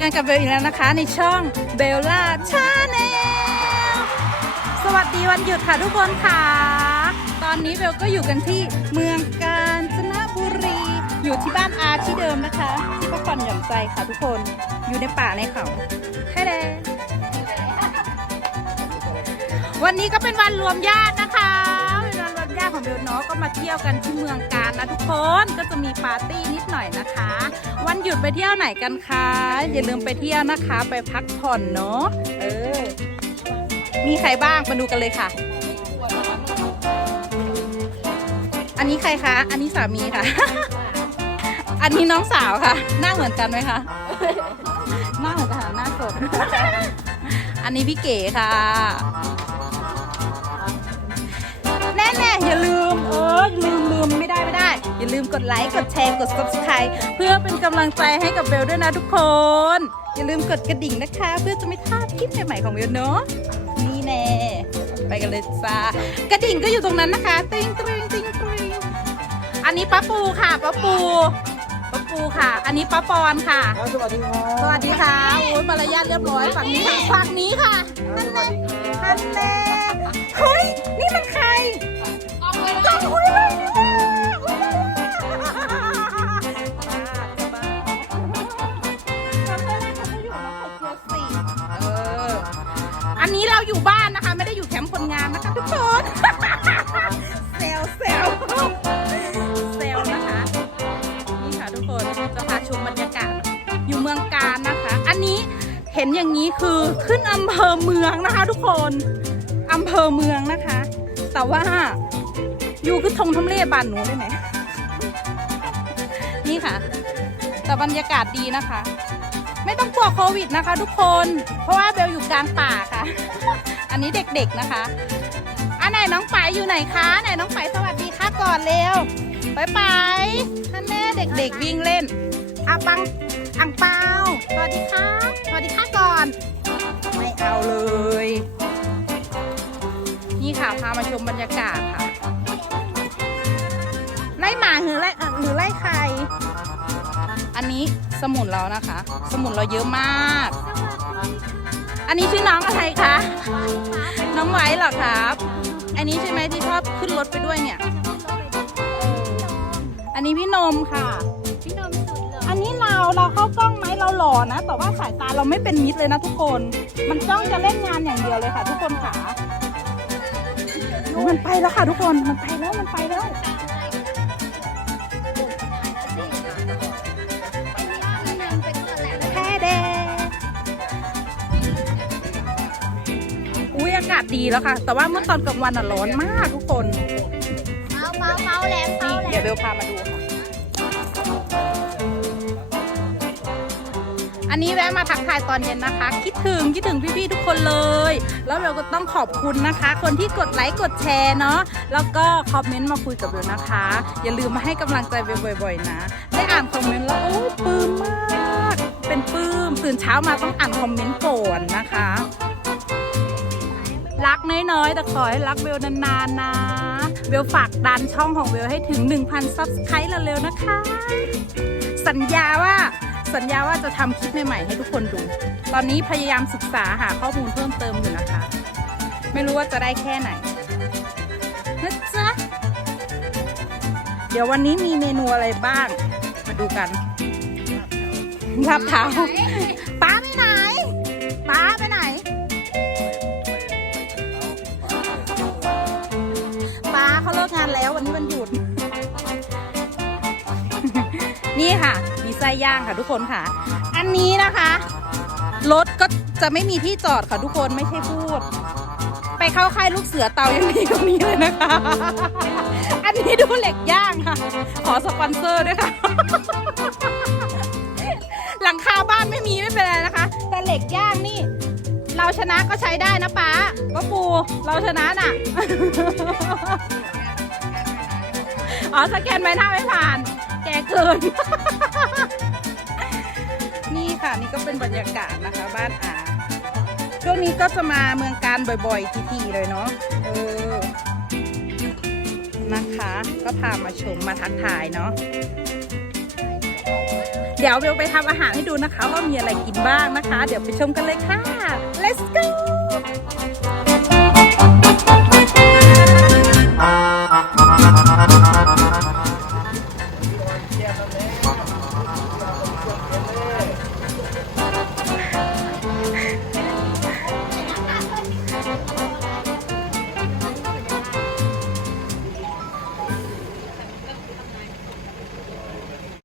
กันกับเบลอีกแล้วนะคะ ในช่องเบลล่าชาแนลสวัสดีวันหยุดค่ะทุกคนค่ะ ตอนนี้เบลก็อยู่กันที่เมืองกาญจนบุรี อยู่ที่บ้านอาที่เดิมนะคะ ที่พักผ่อนหย่อนใจค่ะทุกคนอยู่ในป่าในเขาแค่เดวันนี้ก็เป็นวันรวมญาตินะคะ ของเบลเนาะก็มาเที่ยวกันที่เมืองกาญนะทุกคนก็จะมีปาร์ตี้นิดหน่อยนะคะ วันหยุดไปเที่ยวไหนกันคะอย่าลืมไปเที่ยวนะคะ ไปพักผ่อนเนาะเออมีใครบ้างมาดูกันเลยค่ะ อันนี้ใครคะ อันนี้สามีค่ะ อันนี้น้องสาวค่ะ หน้าเหมือนกันไหมคะหน้าเหมือนกันค่ะหน้าสดอันนี้พี่เก๋ค่ะ แน่ๆอย่าลืม เออลืมลืมไม่ได้ไม่ได้ อย่าลืมกดไลค์กดแชร์กด subscribe เพื่อเป็นกำลังใจให้กับเบลด้วยนะทุกคน อย่าลืมกดกระดิ่งนะคะ เพื่อจะไม่พลาดคลิปใหม่ๆของเบลเนาะนี่แน่ไปกันเลยจ้ากระดิ่งก็อยู่ตรงนั้นนะคะ ติ๊งตริงติ๊งตริงอันนี้ป้าปูค่ะป้าปูป้าปูค่ะ อันนี้ป้าปอนค่ะครับสวัสดีครับสวัสดีค่ะโอ้ยมารยาทเรียบร้อยฝั่งนี้ค่ะฝั่งนี้ค่ะสวัสดีครับนั่นแน่ เฮ้ย นี่มันใครจองอุ้ยเลยว่าอุ๊ยมาแล้วบ้าจะบ้าจำได้ไหมเขาอยู่มาหกเดือนสี่เอออันนี้เราอยู่บ้านนะคะ ไม่ได้อยู่แคมป์คนงานนะคะทุกคนเซลเซลเซลนะคะ นี่ค่ะทุกคนจะพาชมบรรยากาศอยู่เมืองการนะคะ อันนี้เห็นอย่างนี้คือขึ้นอำเภอเมืองนะคะทุกคน อำเภอเมืองนะคะ แต่ว่าอยู่คือทงทำเลบานหนูได้ไหมนี่ค่ะ แต่บรรยากาศดีนะคะ ไม่ต้องกลัวโควิดนะคะ ทุกคน เพราะว่าเบลอยู่กลางป่าค่ะ อันนี้เด็กๆนะคะอันไหนน้องไปอยู่ไหนคะไหนน้องไปสวัสดีค่ะก่อนเร็วไปไปท่านแม่เด็กๆวิ่งเล่นอาปังอังเปาสวัสดีค่ะสวัสดีค่ะก่อน รรยากาศค่ะ ไล่หมาหรือไล่หรือไล่ใคร อันนี้สมุนเรานะคะ สมุนเราเยอะมาก อันนี้ชื่อน้องอะไรคะ น้องไว้เหรอครับ อันนี้ใช่ไหมที่ชอบขึ้นรถไปด้วยเนี่ย อันนี้พี่นมค่ะ พี่นมสุดเลยอันนี้เราเราเข้ากล้องไหมเราหล่อนะ แต่ว่าสายตาเราไม่เป็นมิตรเลยนะทุกคน มันจ้องจะเล่นงานอย่างเดียวเลยค่ะ ทุกคนค่ะ มันไปแล้วค่ะทุกคน มันไปแล้ว มันไปแล้ว แค่เดอุ้ยอากาศดีแล้วค่ะ แต่ว่าเมื่อตอนกลางวันอะร้อนมากทุกคน เมาเมาเมาแหลมเมานี่แหลเดี๋ยวมเบลพามาดูค่ะ อันนี้แวะมาทักทายตอนเย็นนะคะ คิดถึงคิดถึงพี่ๆทุกคนเลย แล้วเบลก็ต้องขอบคุณนะคะ คนที่กดไลค์กดแชร์เนาะแล้วก็คอมเมนต์มาคุยกับเบลนะคะ อย่าลืมมาให้กำลังใจเบลบ่อย ๆ นะ ได้อ่านคอมเมนต์แล้วโอ้ปลื้มมาก เป็นปลื้มตื่นเช้ามาต้องอ่านคอมเมนต์ก่อนนะคะ รักน้อยๆแต่ขอให้รักเบลนานๆนะเบลฝากดันช่องของเบลให้ถึง 1,000ซับสไครต์เร็วๆนะคะ สัญญาว่า สัญญาว่าจะทำคลิปใหม่ๆให้ทุกคนดู ตอนนี้พยายามศึกษาหาข้อมูลเพิ่มเติมอยู่นะคะ ไม่รู้ว่าจะได้แค่ไหนนะจ๊ะเดี๋ยววันนี้มีเมนูอะไรบ้าง มาดูกันลาบเท้าป้าไปไหนป้าไปไหนป้าเขาเลิกงานแล้ววันนี้วันหยุด นี่ค่ะ ย่างค่ะทุกคนค่ะ อันนี้นะคะรถก็จะไม่มีที่จอดค่ะทุกคนไม่ใช่พูด ไปเข้าค่ายลูกเสือเตายังมีตรงนี้เลยนะคะ อันนี้ดูเหล็กย่างค่ะ ขอสปอนเซอร์ด้วยค่ะ หลังคาบ้านไม่มีไม่เป็นไรนะคะ แต่เหล็กย่างนี่ เราชนะก็ใช้ได้นะป้าป้าปูเราชนะน่ะอ๋อสแกนใบหน้าไม่ผ่าน แกเกินนี่ค่ะนี่ก็เป็นบรรยากาศนะคะบ้านอาช่วงนี้ก็จะมาเมืองการบ่อยๆทีๆเลยเนาะเออนะคะ ก็พามาชมมาทักทายเนาะเดี๋ยวเบลไปทำอาหารให้ดูนะคะ ว่ามีอะไรกินบ้างนะคะ เดี๋ยวไปชมกันเลยค่ะ let's go